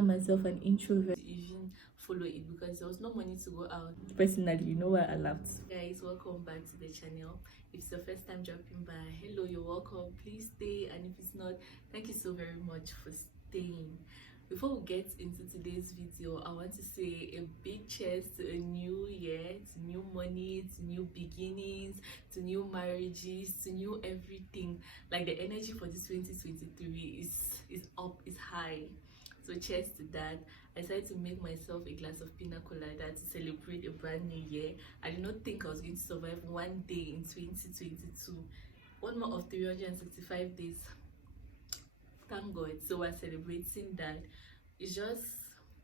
Myself an introvert to even follow it because there was no money to go out. Personally, you know why I laughed. Guys, welcome back to the channel. If it's your first time dropping by, hello, you're welcome. Please stay, and if it's not, thank you so very much for staying. Before we get into today's video, I want to say a big cheers to a new year, to new money, to new beginnings, to new marriages, to new everything. Like the energy for this 2023 is up, is high. So cheers to that. I decided to make myself a glass of pina colada to celebrate a brand new year. I did not think I was going to survive one day in 2022. One more of 365 days. Thank God. So we're celebrating that. It's just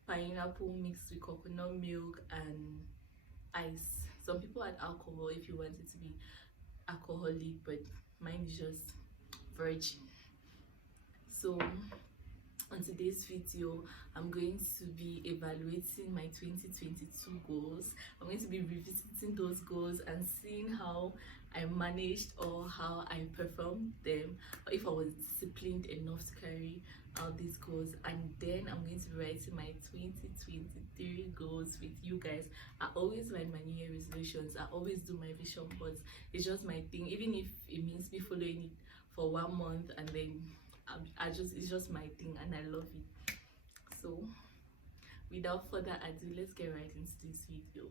pineapple mixed with coconut milk and ice. Some people add alcohol if you want it to be alcoholic, but mine is just virgin. So on today's video, I'm going to be evaluating my 2022 goals. I'm going to be revisiting those goals and seeing how I managed or how I performed them, or if I was disciplined enough to carry out these goals. And then I'm going to be writing my 2023 goals with you guys. I always write my New Year resolutions. I always do my vision boards. It's just my thing, even if it means me following it for 1 month and then it's just my thing, and I love it. So without further ado, let's get right into this video.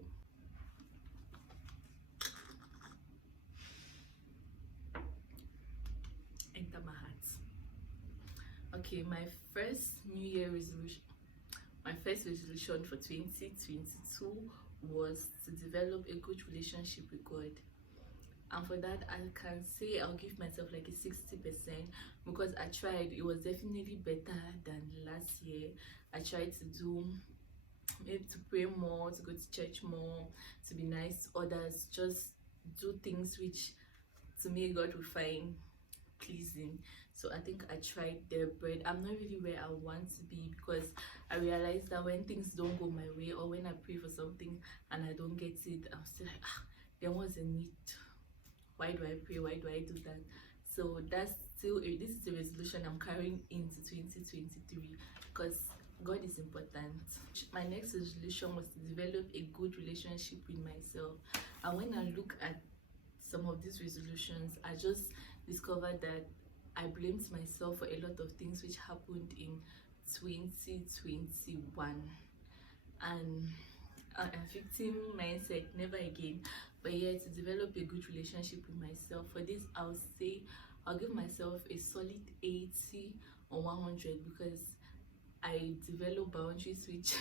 Enter my heart. Okay, my first resolution for 2022 was to develop a good relationship with God. And for that, I can say I'll give myself like a 60% because I tried. It was definitely better than last year. I tried to do, maybe to pray more, to go to church more, to be nice to others, just do things which to me God would find pleasing. So I think I tried there, but I'm not really where I want to be because I realized that when things don't go my way, or when I pray for something and I don't get it, I'm still like, there was a need. Why do I pray? Why do I do that? So this is a resolution I'm carrying into 2023 because God is important. My next resolution was to develop a good relationship with myself. And when I look at some of these resolutions, I just discovered that I blamed myself for a lot of things which happened in 2021. And a victim mindset, never again. But yeah, to develop a good relationship with myself, for this I'll give myself a solid 80 or 100 because I develop boundaries which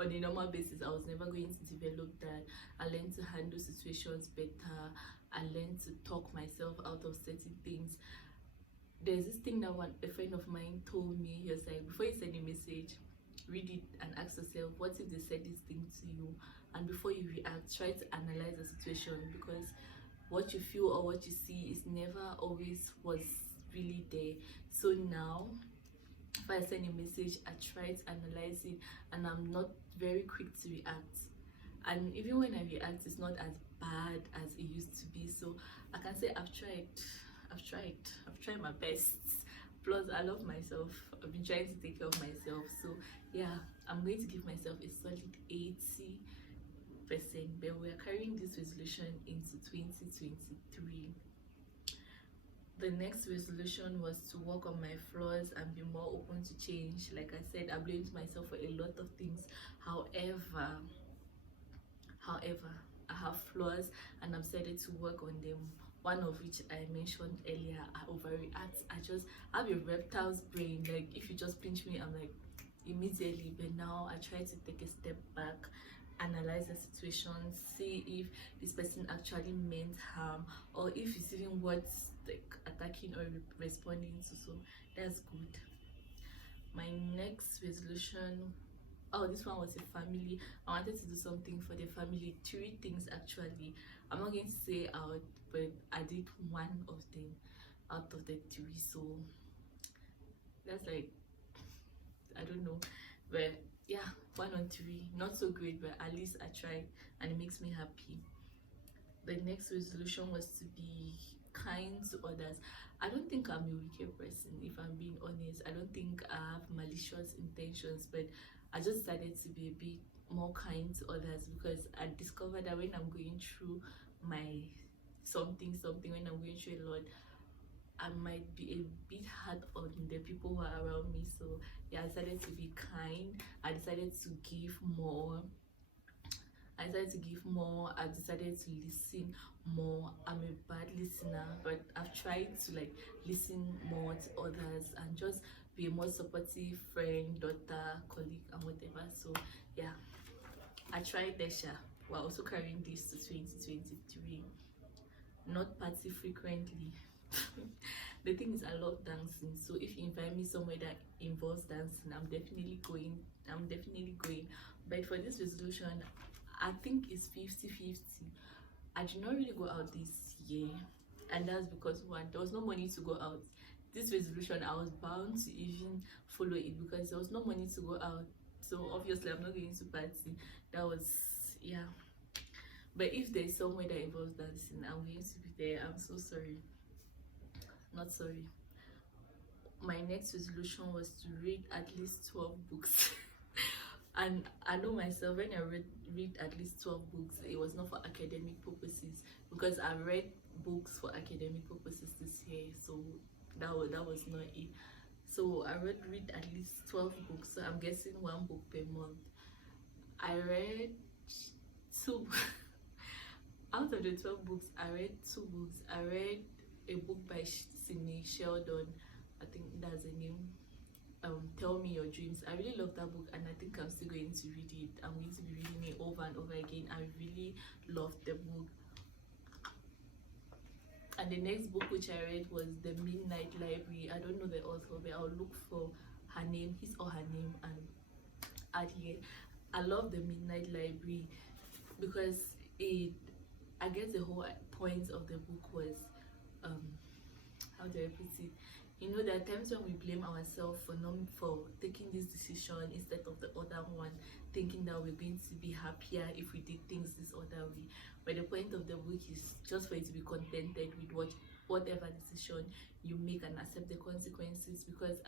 on a normal basis I was never going to develop that. I learned to handle situations better. I learned to talk myself out of certain things. There's this thing that a friend of mine told me. He was like, before you send a message, read it and ask yourself, what if they said this thing to you? And before you react, try to analyze the situation, because what you feel or what you see is never always was really there. So now if I send a message, I try to analyze it, and I'm not very quick to react. And even when I react, it's not as bad as it used to be. So I can say I've tried my best. Plus I love myself. I've been trying to take care of myself. So yeah, I'm going to give myself a solid 80%. But we are carrying this resolution into 2023. The next resolution was to work on my flaws and be more open to change. Like I said, I blamed myself for a lot of things. However, I have flaws and I've started to work on them. One of which I mentioned earlier, I overreact. I just have a reptile's brain. Like if you just pinch me, I'm like immediately. But now I try to take a step back, analyze the situation, see if this person actually meant harm, or if it's even worth like attacking or responding to. So that's good. My next resolution, this one was a family. I wanted to do something for the family. 3 things actually. I'm not going to say out, but I did one of them out of the 3. So that's like, I don't know, but yeah, 1 on 3, not so great, but at least I tried and it makes me happy. The next resolution was to be kind to others. I don't think I'm a wicked person, if I'm being honest. I don't think I have malicious intentions, but I just decided to be a bit more kind to others because I discovered that when I'm going through my something, when I'm going through a lot, I might be a bit hard on the people who are around me. So yeah, I decided to be kind. I decided to give more. I decided to give more. I decided to listen more. I'm a bad listener, but I've tried to like listen more to others and just be a more supportive friend, daughter, colleague, and whatever. So yeah, I tried Desha while also carrying this to 2023. Not party frequently. The thing is, I love dancing, so if you invite me somewhere that involves dancing, I'm definitely going. But for this resolution, I think it's 50-50. I did not really go out this year, and that's because one, there was no money to go out. This resolution, I was bound to even follow it because there was no money to go out, so obviously I'm not going to party. That was, yeah. But if there's somewhere that involves dancing, I'm going to be there. I'm so sorry. Not sorry. My next resolution was to read at least 12 books. And I know myself, when I read at least 12 books, it was not for academic purposes, because I read books for academic purposes this year, so that was not it. So I read at least 12 books, so I'm guessing one book per month. I read two out of the 12 books. I read two books. I read a book by Sidney Sheldon, I think that's the name, Tell Me Your Dreams. I really love that book, and I think I'm still going to read it. I'm going to be reading it over and over again. I really loved the book. And the next book which I read was The Midnight Library. I don't know the author, but I'll look for her name, his or her name, and add here. I love The Midnight Library because I guess the whole point of the book was, how do I put it? You know, there are times when we blame ourselves for taking this decision instead of the other one, thinking that we're going to be happier if we did things this other way. But the point of the book is just for you to be contented with whatever decision you make and accept the consequences, because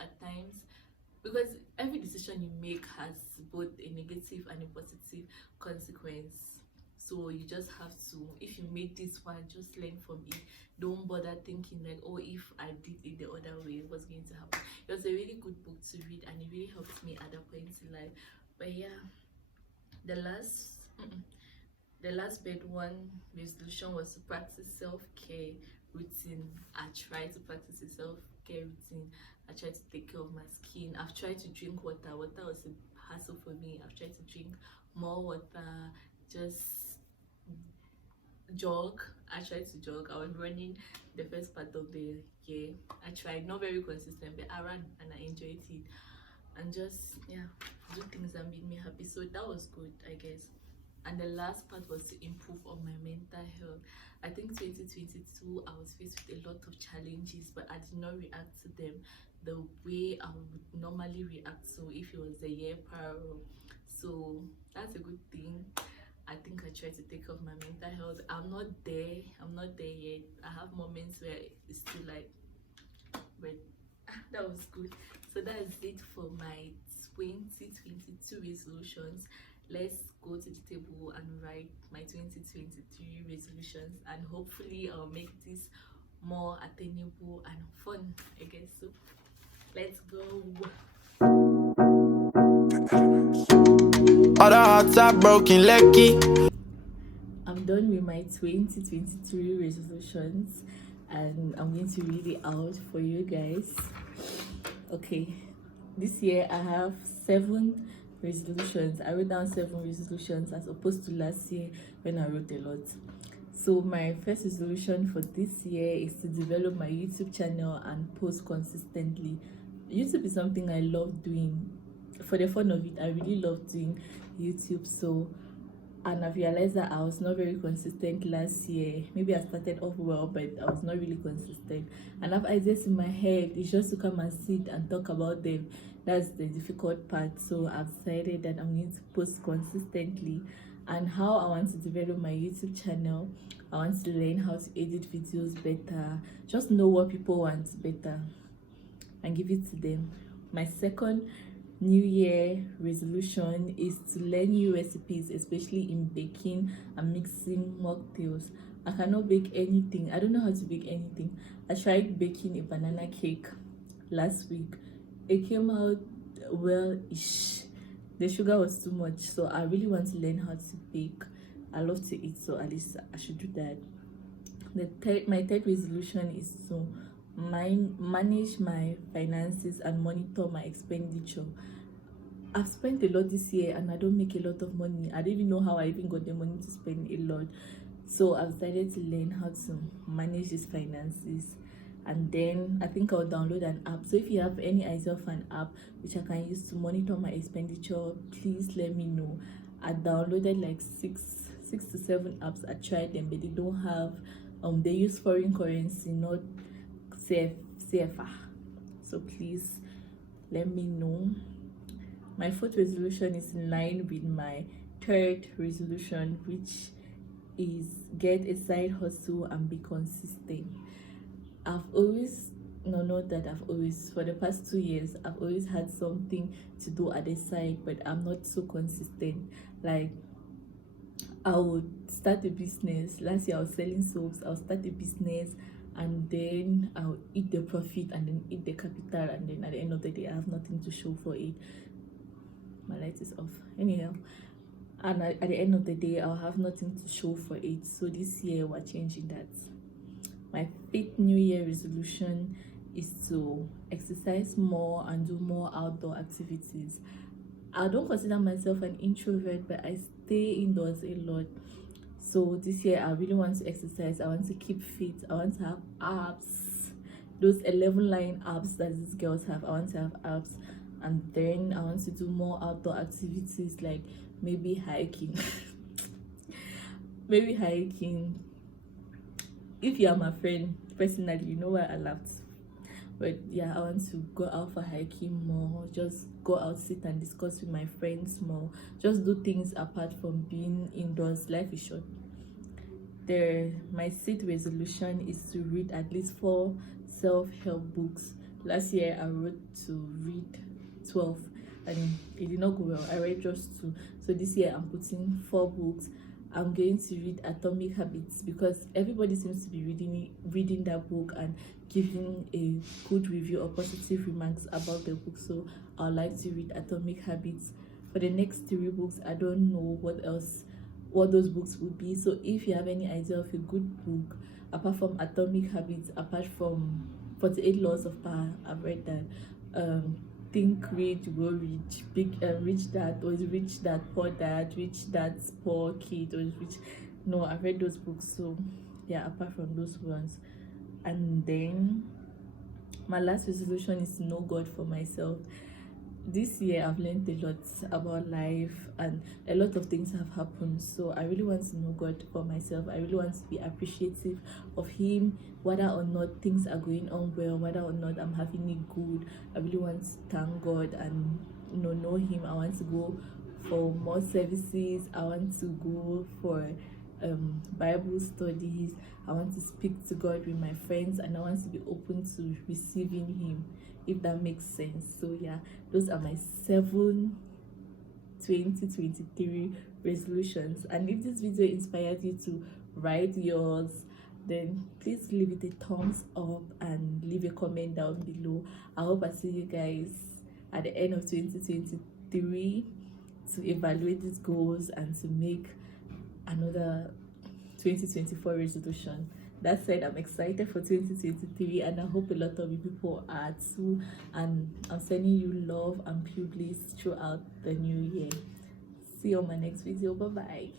every decision you make has both a negative and a positive consequence. So you just have to, if you made this one, just learn from it. Don't bother thinking like, oh, if I did it the other way, what's going to happen? It was a really good book to read, and it really helped me at that point in life. But yeah, the last bed one resolution was to practice self-care routine. I tried to practice a self-care routine. I tried to take care of my skin. I've tried to drink water. Water was a hassle for me. I've tried to drink more water, just jog. I tried to jog. I was running the first part of the year. I tried, not very consistent, but I ran and I enjoyed it, and just, yeah, do things that made me happy. So that was good, I guess. And the last part was to improve on my mental health. I think 2022 I was faced with a lot of challenges, but I did not react to them the way I would normally react so if it was the year prior. So that's a good thing. I think I try to take care of my mental health. I'm not there yet. I have moments where it's still like, but that was good. So that's it for my 2022 resolutions. Let's go to the table and write my 2023 resolutions, and hopefully I'll make this more attainable and fun, I guess. So let's go. All the hearts are broken, lucky. I'm done with my 2023 resolutions, and I'm going to read it out for you guys. Okay, this year I have 7 resolutions. I wrote down 7 resolutions as opposed to last year when I wrote a lot. So my first resolution for this year is to develop my YouTube channel and post consistently. YouTube is something I love doing. For the fun of it, I really love doing YouTube. And I've realized that I was not very consistent last year. Maybe I started off well, but I was not really consistent. And I have ideas in my head. It's just to come and sit and talk about them. That's the difficult part. So I've decided that I'm going to post consistently and how I want to develop my YouTube channel. I want to learn how to edit videos better, just know what people want better and give it to them. My second New Year resolution is to learn new recipes, especially in baking and mixing mocktails. I cannot bake anything. I don't know how to bake anything. I tried baking a banana cake last week. It came out well-ish. The sugar was too much, so I really want to learn how to bake. I love to eat, so at least I should do that. My third resolution is to manage my finances and monitor my expenditure. I've spent a lot this year and I don't make a lot of money. I don't even know how I even got the money to spend a lot. So I've decided to learn how to manage these finances. And then I think I'll download an app. So if you have any idea of an app which I can use to monitor my expenditure, please let me know. I downloaded like six to seven apps. I tried them, but they don't have they use foreign currency, not CFA. So please let me know. My fourth resolution is in line with my third resolution, which is get a side hustle and be consistent. I've always for the past 2 years I've always had something to do at the side, but I'm not so consistent. Like, I would start a business. Last year I was selling soaps. I'll start a business and then I'll eat the profit and then eat the capital, and then at the end of the day I have nothing to show for it. My light is off anyhow, and at the end of the day I'll have nothing to show for it. So this year we're changing that. My fifth New Year resolution is to exercise more and do more outdoor activities. I don't consider myself an introvert, but I stay indoors a lot. So this year I really want to exercise. I want to keep fit. I want to have abs, those 11-line abs that these girls have. I want to have abs. And then I want to do more outdoor activities, like maybe hiking. Maybe hiking. If you are my friend personally, you know why I laughed. But yeah, I want to go out for hiking more, just go out, sit and discuss with my friends more, just do things apart from being indoors. Life is short. My sixth resolution is to read at least 4 self-help books. Last year I wrote to read 12 and it did not go well. I read just 2. So this year I'm putting 4 books. I'm going to read Atomic Habits because everybody seems to be reading that book and giving a good review or positive remarks about the book. So I'd like to read Atomic Habits. For the next 3 books, I don't know what those books would be. So if you have any idea of a good book apart from Atomic Habits, apart from 48 Laws of Power, I've read that. Think Rich, Grow Rich, Rich Dad, or is Rich Dad Poor Dad, Rich Dad's Poor Kid, or is Rich. No, I've read those books. So yeah, apart from those ones. And then my last resolution is to know God for myself. This year I've learned a lot about life and a lot of things have happened, so I really want to know God for myself. I really want to be appreciative of Him, whether or not things are going on well, whether or not I'm having it good. I really want to thank God and know Him. I want to go for more services. I want to go for Bible studies. I want to speak to God with my friends, and I want to be open to receiving Him, if that makes sense. So yeah, those are my 7 2023 resolutions. And if this video inspired you to write yours, then please leave it a thumbs up and leave a comment down below. I hope I see you guys at the end of 2023 to evaluate these goals and to make another 2024 resolution. That said, I'm excited for 2023 and I hope a lot of you people are too, and I'm sending you love and pure bliss throughout the new year. See you on my next video. Bye bye.